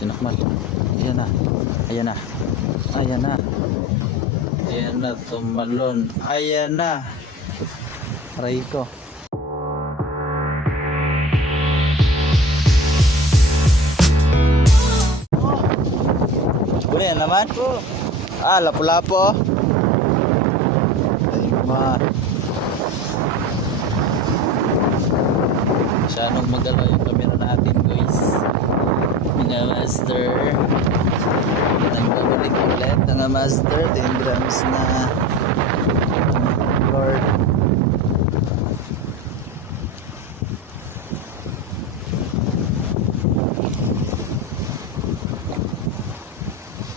sinakmal. Ayan na. Ayan na. Ayan na. Ayan na, tumalon. Ayan na. Aray ko. Buli yan naman? Ah, lapo-lapo. Ay, man. Masyadong magalaw yung camera natin, guys. Mga master. Nagbabalik ulit mga master. 10 grams na Lord.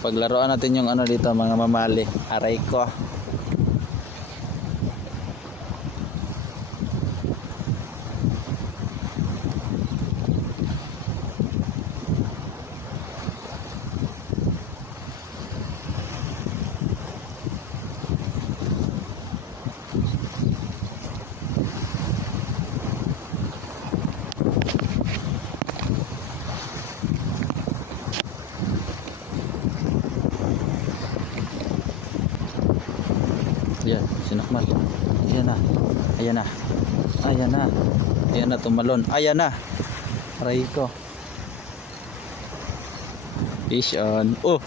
Paglaruan natin yung ano dito, mga mamali. Aray ko. Yan, sinakmal. Ayan na. Ayan na. Ayan na. Ayan na, tumalon. Ayan na. Aray ko. Fish on. Oh!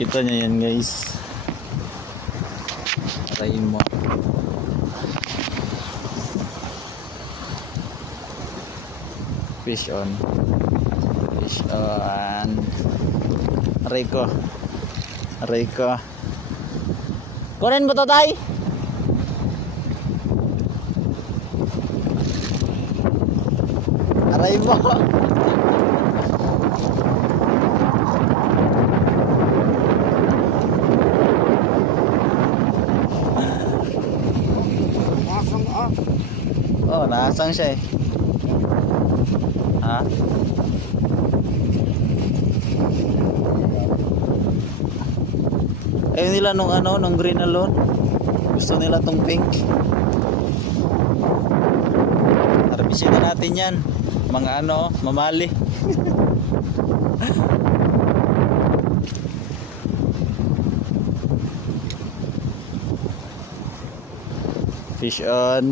Kita nyo yan, guys. Aray mo. Fish on. Fish on. Aray ko. Aray ko. Kunin mo to, tay. Aray mo. Nasang Oh, nasang siya eh. Ha? Ayaw nila nung ano, nung green alone. Gusto nila tong pink. Harbisin na natin yan. Mga ano, mamali. Fish on.